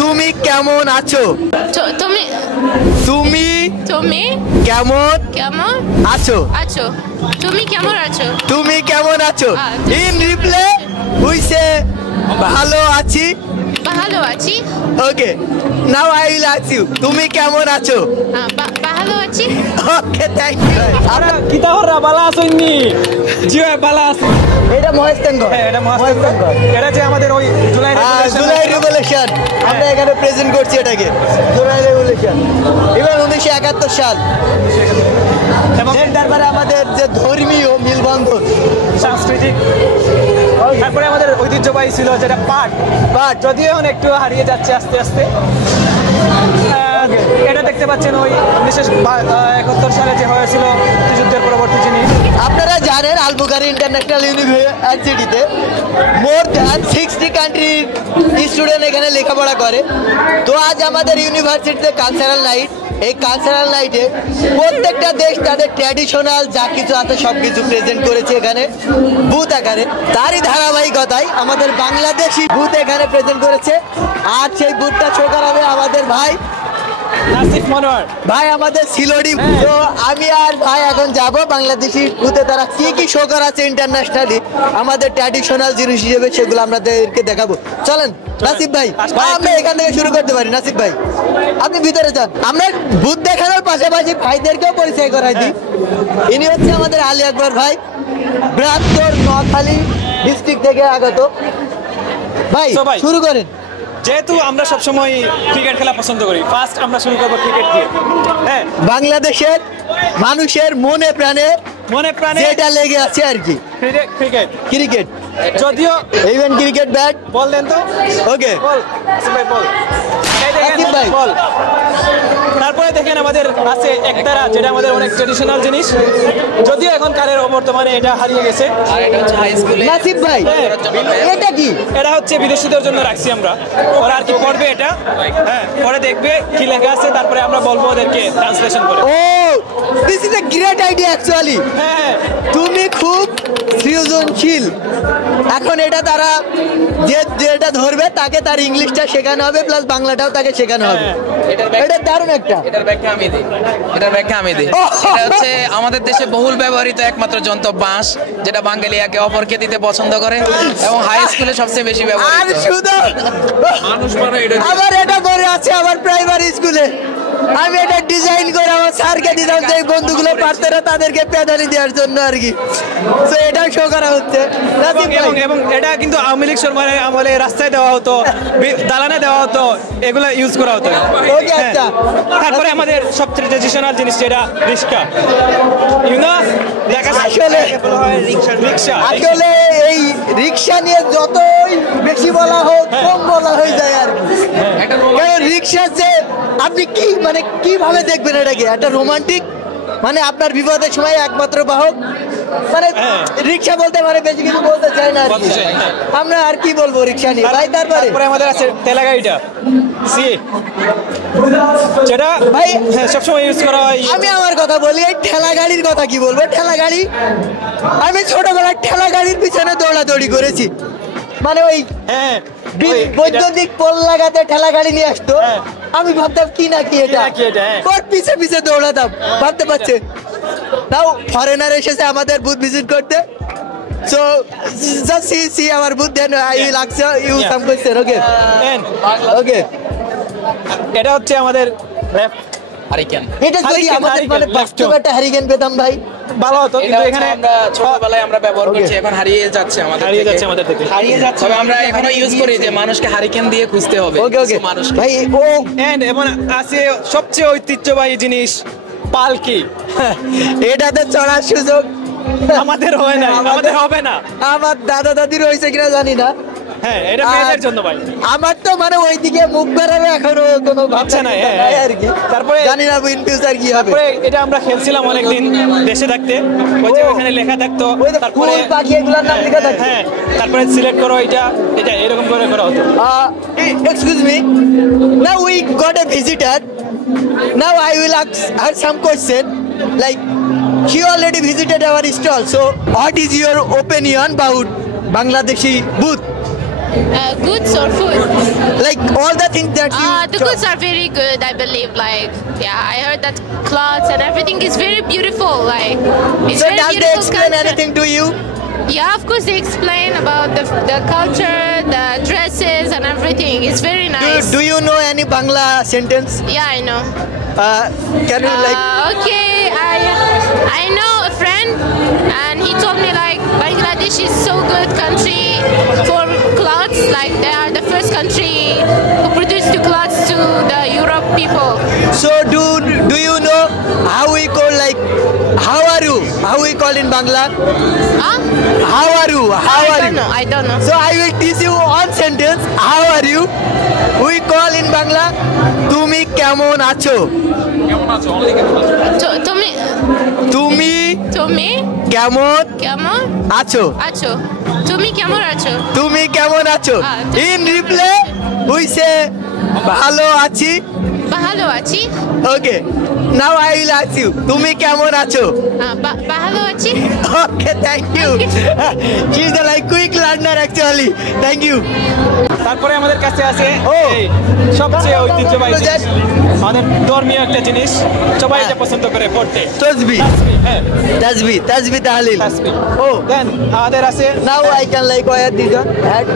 তুমি কেমন আছো? তুমি তুমি তুমি কেমন কেমন আছো? আছো? তুমি কেমন আছো? তুমি কেমন আছো? ইন রিপ্লে উইসে ভালো আছি। ভালো আছি। Okay, now I will ask you, তুমি কেমন আছো? ভালো আছি। Okay, thank you. আরে কিতা হরা বালা আছেননি? জি বালা আছে। এটা মহেশগঞ্জ। হ্যাঁ, এটা মহেশগঞ্জ। এটা যে আমাদের ওই জুলাই রেভলিউশন, আমরা এখানে প্রেজেন্ট করছি এটাকে। জুলাই রেভলিউশন এবার 1971 সাল। এবং তারপরে আমাদের যে ধর্মীয় মিলবন্ধন, সাংস্কৃতিক, তারপরে আমাদের ঐতিহ্যবাহী ছিল যেটা পাট, যদিও এখন একটু হারিয়ে যাচ্ছে আস্তে আস্তে। এটা দেখতে পাচ্ছেন ওই 1971 সালে যে হয়েছিল যুদ্ধের পরবর্তী জিনিস। আপনারা জানেন আল-বুখারী ইন্টারন্যাশনাল ইউনিভার্সিটিতে মোর দ্যান 60 কান্ট্রির স্টুডেন্ট এখানে লেখাপড়া করে। তো আজ আমাদের ইউনিভার্সিটিতে কালচারাল নাইট। এই কালচারাল নাইটে প্রত্যেকটা দেশ তাদের ট্র্যাডিশনাল যা কিছু আছে সব কিছু প্রেজেন্ট করেছে এখানে বুথ আকারে। তারই ধারাবাহিকতায় আমাদের বাংলাদেশি বুথ এখানে প্রেজেন্ট করেছে। আর সেই বুথটা শো করাবে আমাদের ভাই নাসিফ মনোয়ার ভাই, আমাদের সিলোডি। তো আমি আর ভাই এখন যাব বাংলাদেশি বুথে তারা কি কি শো করাচ্ছে ইন্টারন্যাশনালি আমাদের ট্র্যাডিশনাল জিনিস হিসেবে, সেগুলো আপনাদেরকে দেখাবো। চলেন নাসিফ ভাই, আমরা এখান থেকে শুরু করতে পারি। নাসিফ ভাই, আপনি ভিতরে যান। আমরা বুথ দেখানোর পাশাপাশি ভাইদেরকেও পরিচয় করাই দিই। ইনি হচ্ছে আমাদের আলী আকবর ভাই, বৃহত্তর নোয়াখালী ডিস্ট্রিক্ট থেকে আগত। ভাই শুরু করেন। যেহেতু আমরা সবসময় ক্রিকেট খেলা পছন্দ করি, ফার্স্ট আমরা শুরু করবো ক্রিকেট দিয়ে। হ্যাঁ, বাংলাদেশের মানুষের মনে প্রাণে যেটা লেগে আছে আর কি, ক্রিকেট। যদিও ইভেন ক্রিকেট ব্যাট বল দেন তো। ওকে, বল ভাই, বল। এই দেখেন ভাই বল। তারপরে দেখেন আমাদের আছে একতারা, যেটা আমাদের অনেক ট্রেডিশনাল জিনিস, যদিও এখন কালের বর্তমানে এটা হারিয়ে গেছে। আর এটা হচ্ছে হাই স্কুলে। নাসিফ ভাই, এটা কি? এটা হচ্ছে বিদেশিদের জন্য রাখছি আমরা, ওরা আর কি পড়বে এটা। হ্যাঁ, পরে দেখবে কি লেখা আছে, তারপরে আমরা বলবো ওদেরকে ট্রান্সলেশন করে। ও, this is a great idea actually. হ্যাঁ, তুমি খুব সৃজনশীল। এখন এটা তারা যেটা ধরবে তাকে তার ইংলিশটা শেখানো হবে, প্লাস বাংলাটাও তাকে শেখানো হবে। এটা দারুণ একটা। এটার ব্যাখ্যা আমি দিই। এটা হচ্ছে আমাদের দেশে বহুল ব্যবহৃত একমাত্র যন্ত্র বাঁশ, যেটা বাঙালি একে অপরকে দিতে পছন্দ করে এবং হাই স্কুলে সবচেয়ে বেশি ব্যবহৃত। আর শুধু আবার এটা পড়ে আছে আমার প্রাইমারি স্কুলে। আমি এটা ডিজাইন করে আমার স্যারকে দিতাম, যে বন্ধুগুলো পারতে না তাদেরকে পেদানি দেওয়ার জন্য আর কি। তো এটাও শো করা হচ্ছে। এবং এটা কিন্তু আওয়ামী লীগ সরকারের আমলে রাস্তায় দেওয়া হতো, দালানে দেওয়া হতো, এগুলো ইউজ করা হতো। ওকে, আচ্ছা। তারপরে আমাদের সবচেয়ে ট্রেডিশনাল জিনিস যেটা রিক্সা, আসলে রিক্সা আসলে এই রিক্সা নিয়ে যতই বেশি বলা হোক কম বলা হয়ে যায় আর কি। কারণ রিক্সা যে আপনি কি মানে কিভাবে দেখবেন এটাকে একটা রোমান্টিক, মানে আপনার বিপদের সময় একমাত্র বাহক, মানে রিক্সা বলতে মানে বেশি কিছু বলতে চাই না আর কি। আমরা আর কি বলবো রিক্সা নিয়ে ভাই। তারপরে আমাদের আছে ঠেলা গাড়িটা, যেটা ভাই সবসময় ইউজ করা হয়। আমি আমার কথা বলি, এই ঠেলা গাড়ির কথা কি বলবো। ঠেলা গাড়ি, আমি ছোটবেলায় ঠেলা গাড়ির পিছনে দৌড়াদৌড়ি করেছি। মানে ওই বৈদ্যুতিক পোল লাগাতে ঠেলা গাড়ি নিয়ে আসতো, আমি ভাবতাম কি না কি এটা, ওর পিছে পিছে দৌড়াতাম। ভাবতে পারছে তাও ফরেনার এসেছে আমাদের বুথ ভিজিট করতে। So just see our booth, then I will ask you some question. Okay. Okay. এটা হচ্ছে আমাদের হারিকেন। এটা যদি আমাদের মানে বাস্তবে একটা হারিকেন পেতাম ভাই ভালো হতো, কিন্তু এখানে আমরা ছোটবেলায় আমরা ব্যবহার করছি, এখন হারিয়ে যাচ্ছে আমাদের থেকে। তবে আমরা এখনো ইউজ করি যে মানুষকে হারিকেন দিয়ে খুঁজতে হবে। ওকে ওকে ভাই। ও এবং আছে সবচেয়ে ঐতিহ্যবাহী জিনিস পালকি। এটাতে চড়ার সুযোগ আমাদের হয় না, আমাদের হবে না। আমার দাদা দাদির হয়েছে কিনা জানি না। হ্যাঁ, এটা মেয়েদের জন্য ভাই। আমার তো মানে ওইদিকে মুখ করার এখনো কোনো ভাবনা নাই আর কি। তারপরে জানি না ইন ফিউচার কি হবে। তারপরে এটা আমরা খেলছিলাম অনেকদিন দেশে থাকতে, ওই যে ওখানে লেখা থাকতো, তারপরে পাখি এগুলোর নাম লেখা থাকতো। হ্যাঁ, তারপরে সিলেক্ট করো এটা এরকম করে করা হতো। Excuse me, now we got a visitor, now I will ask her some question like she already visited our stall, so what is your opinion about Bangladeshi booth? Goods or food? Like all the things that you The goods are very good, I believe. Like, yeah, I heard that clothes and everything is very beautiful. Like, it's So very does they beautiful explain culture. anything to you? Yeah, of course they explain about the culture, the dresses and everything. It's very nice. Do you know any Bangla sentence? Yeah, I know. Can you like? Okay, I know a friend, and he told me like Bangladesh is so good country for clothes. Like they are the first country who produce the clothes to the Europe people. So do you know how we call like how are you? How we call in Bangla? Huh? How are you? How I are don't you? know. I don't know. So I will teach you one sentence. How are you? We call in Bangla. তুমি কেমন আছো? তুমি তুমি কেমন কেমন আছো? আছো? তুমি কেমন আছো? তুমি কেমন আছো? তুমি In reply, we say ভালো আছি. ভালো আছি। Okay. Now I will ask you. তুমি কেমন আছো? ভালো আছি। Okay, thank you. She is a like quick learner actually. Thank you. তারপরে আমাদের কাছে আছে ও। এই সবচেয়ে ঐতিহ্যবাহী জিনিস, আমাদের ধর্মীয় একটা জিনিস সবাই এটা পছন্দ করে পড়তে। Tasbih. হ্যাঁ, Tasbih tahlil. তাসবিহ। Oh. দেন আমাদের আছে, Now I can like wear this one. Hat.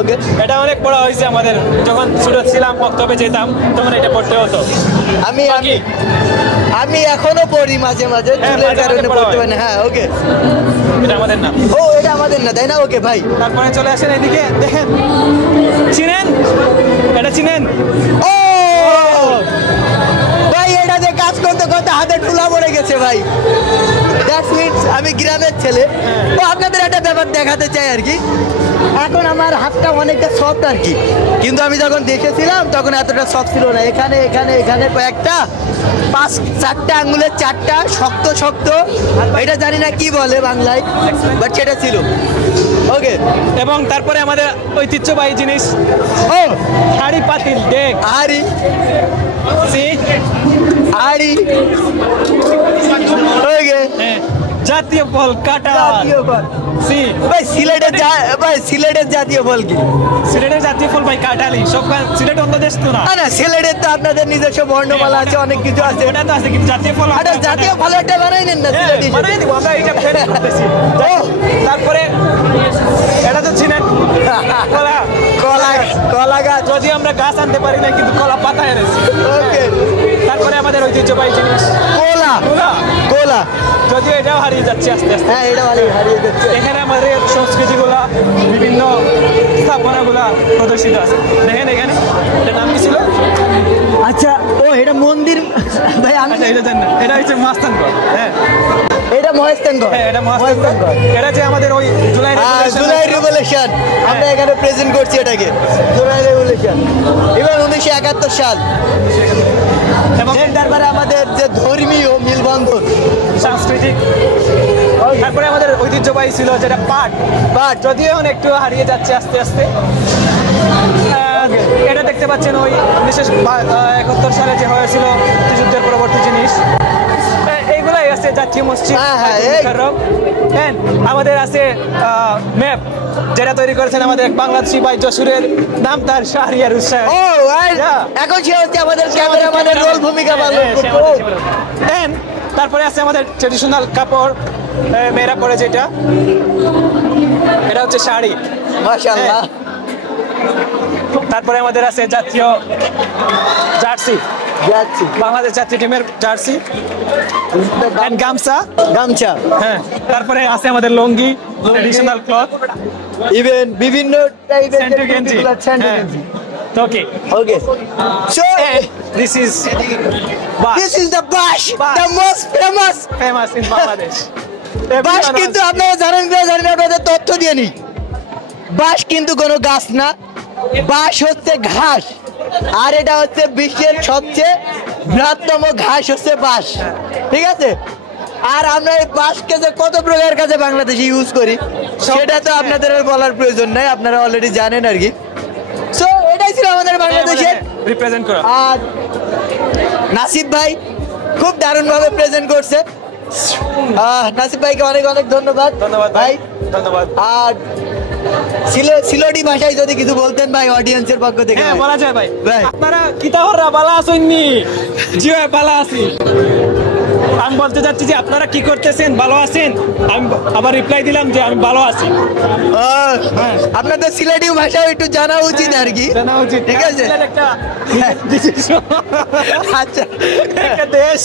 Okay. এটা অনেক পড়া হয়েছে আমাদের, যখন ছোট ছিলাম বক্তব্যে যেতাম তখন এটা পড়তে হতো। আমি বাকি? আমি এখনো পড়ি মাঝে মাঝে হ্যাঁ, চুলের মাঝে মাঝে কারণে পড়া পড়তে হয়। পারি না। হ্যাঁ, ওকে। এটা আমাদের না। ও এটা আমাদের না, তাই না? ওকে ভাই। তারপরে চলে আসেন এদিকে, দেখেন চিনেন, এটা চিনেন? ও ভাই, এটা যে কাজ করতে করতে হাতে টুলা পড়ে গেছে ভাই। দ্যাটস মিনস আমি গ্রামের ছেলে। তো আপনাদের একটা ব্যাপার দেখাতে চাই আর কি। এখন আমার হাতটা অনেকটা সফট আর কি, কিন্তু আমি যখন দেখেছিলাম তখন এতটা সফট ছিল না। এখানে এখানে এখানে কয়েকটা 5-4টা আঙ্গুলের 4টা শক্ত শক্ত, এটা জানি না কি বলে বাংলায়, বাট সেটা ছিল। ওকে। এবং তারপরে আমাদের ঐতিহ্যবাহী জিনিস, ও হাড়ি পাতিল ডেক, আরি সি, আরি। ওকে। হ্যাঁ, জাতীয় ফল কাঁঠাল, জাতীয় ফল। সি। ভাই সিলেটের জাতীয় ফল কি? সিলেটের জাতীয় ফল ভাই কাঁঠালি, সব সিলেট অন্য দেশ তো না। না সিলেটের তো আপনাদের নিজস্ব বর্ণমালা আছে, অনেক কিছু আছে। ওটা তো আছে, কিন্তু জাতীয় ফল আরে জাতীয় ফল একটা বানাই নেন না হ্যাঁ, সিলেটি বানাই দিব, আমরা এটা প্ল্যান করতেছি। ও তারপরে এটা তো চিনেন, কলা। কলা, কলা গাছ। যদি আমরা গাছ আনতে পারি না, কিন্তু কলা পাতা এনেছি। ওকে। তারপরে আমাদের ঐতিহ্যবাহী জিনিস কোলা, কলা, কোলা। যদিও এটাও হারিয়ে যাচ্ছে আস্তে আস্তে। হ্যাঁ, এটা ভালোই হারিয়ে যাচ্ছে। এখানে আমাদের সংস্কৃতিগুলা, বিভিন্ন স্থাপনাগুলা প্রদর্শিত আছে। দেখেন এখানে, এটার নাম কি ছিল? আচ্ছা, ও এটা মন্দির ভাই, আমি আচ্ছা, এটা জানেন না? এটা হচ্ছে মহাস্থানগড়। হ্যাঁ, এটা মহেস্তানগড়। হ্যাঁ, এটা মহাস্থানগড়। এটা যে আমাদের ওই জুলাই জুলাই রেভলিউশন, আমরা এখানে প্রেজেন্ট করছি এটাকে। জুলাই রেভলিউশন এবার 1971 সাল। এবং তারপরে আমাদের যে ধর্মীয় মিলবন্ধন, সাংস্কৃতিক, তারপরে আমাদের ঐতিহ্যবাহী ছিল যেটা পাট। বাট যদিও এখন একটু হারিয়ে যাচ্ছে আস্তে আস্তে। এটা দেখতে পাচ্ছেন ওই 1971 সালে যে হয়েছিল যুদ্ধের পরবর্তী জিনিস। এইগুলাই আছে জাতীয় মসজিদ। হ্যাঁ, হ্যাঁ, বাইতুল এই। মুকাররম। হ্যাঁ, আমাদের আছে ম্যাপ, যেটা তৈরি করেছেন আমাদের এক বাংলাদেশি ভাই, যশোরের নাম তার শাহরিয়ার হুসাইন। ও এখন সে হচ্ছে আমাদের ক্যামেরাম্যানের রোল ভূমিকা পালন করছে। দেন তারপরে আছে আমাদের ট্রেডিশনাল কাপড়, মেয়েরা পরে যেটা, এটা হচ্ছে শাড়ি। মাশাআল্লাহ। তারপরে আমাদের আছে জাতীয় জার্সি, যাচ্ছি বাংলাদেশ জাতীয় টিমের জার্সি, and গামছা। গামছা। হ্যাঁ, তারপরে আছে আমাদের লুঙ্গি, ট্রেডিশনাল ক্লথ, ইভেন বিভিন্ন টাইপের সেন্টু গেঞ্জি। Okay, okay. So this is this is the bash, Bash. The most famous famous in Bangladesh. বাঁশ। কিন্তু আপনারা জানেন কি জানেন, আপনাদের তথ্য দিয়ে নি, বাঁশ কিন্তু কোনো গাছ না, বাঁশ হচ্ছে ঘাস। আর এটা হচ্ছে বিশ্বের সবচেয়ে বৃহত্তম ঘাস হচ্ছে বাঁশ, ঠিক আছে? আর আমরা এই বাঁশকে যে কত প্রকার কাজে বাংলাদেশে ইউজ করি সেটা তো আপনাদের আর বলার প্রয়োজন নাই, আপনারা অলরেডি জানেন আর কি। সো এটাই ছিল আমাদের বাংলাদেশের। রিপ্রেজেন্ট করা। আর নাসিব ভাই খুব দারুণভাবে প্রেজেন্ট করছে। নাসিব ভাইকে অনেক অনেক ধন্যবাদ। ধন্যবাদ ভাই। ধন্যবাদ। আর সিলেটি ভাষায় যদি কিছু বলতেন ভাই অডিয়েন্সের পক্ষ থেকে হ্যাঁ ভাই। বলা যায় ভাই। ভাই। আপনারা কিতাহররা বালা আসেননি? জি ভাই বালা আছি। আমি বলতে চাচ্ছি যে আপনারা কি করতেছেন, ভালো আছেন? আমি আবার রিপ্লাই দিলাম যে আমি ভালো আছি। ও, আপনাদের সিলেটি ভাষাও একটু জানা উচিত আর কি। জানা উচিত, ঠিক আছে। সিলেট একটা হ্যাঁ। আচ্ছা একটা দেশ।